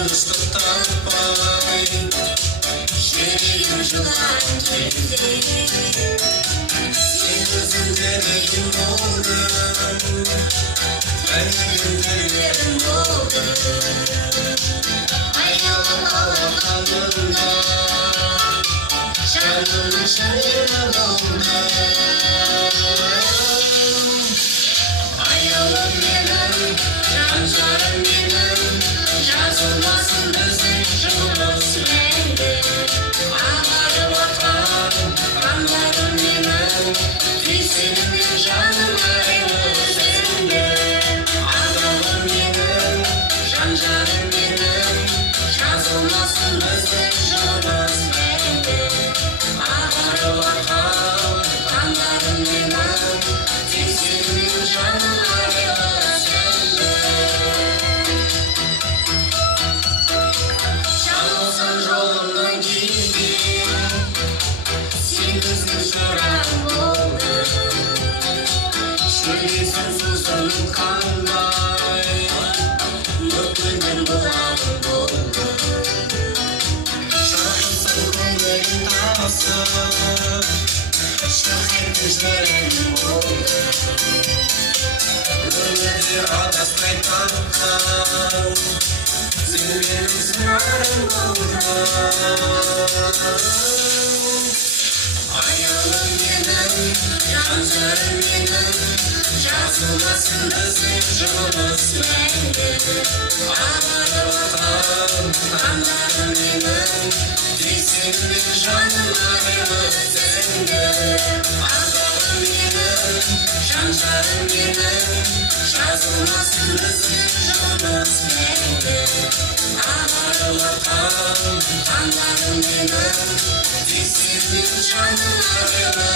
Konuştuk tapay Şeriyim жылан кезде Сен өзіңдерім болдым Тәңірім болдым Аялап алақанымда Жанымның шырығы болдым Аялым менің, жан-жарым менің Жазылмасын біздің жолымыз мәңгі Ағарып атқан қандарым менің Түйсінім мен жаным айлы өзіңді Ағалым менің, жан-жарым менің Жазылмасын біздің жолымыз мәңгі Ағарып атқан қандарым менің Түйсінім мен жаным айлы өзіңді Жаңылсам жолымнан кейін Сен біздің жырағым болдың Шөлдесің сусының қандай Мүмкіндің бұлағым болдың Шағынсың көңілін тасып Шақырды жырағым болдың Өмірде адаспай тапқан Сен менің сыңарым болдың Аялым менің, жан-жарым менің Жазылмасын біздің жолымыз мәңгі Ағарып атқан қандарым менің Түйсін мен жаным айлы өзіңді Ағалым менің, жан-жарым менің Жазылмасын біздің жолымыз мәңгі Ағарып атқан қандарым менің Түйсін мен жаным айлы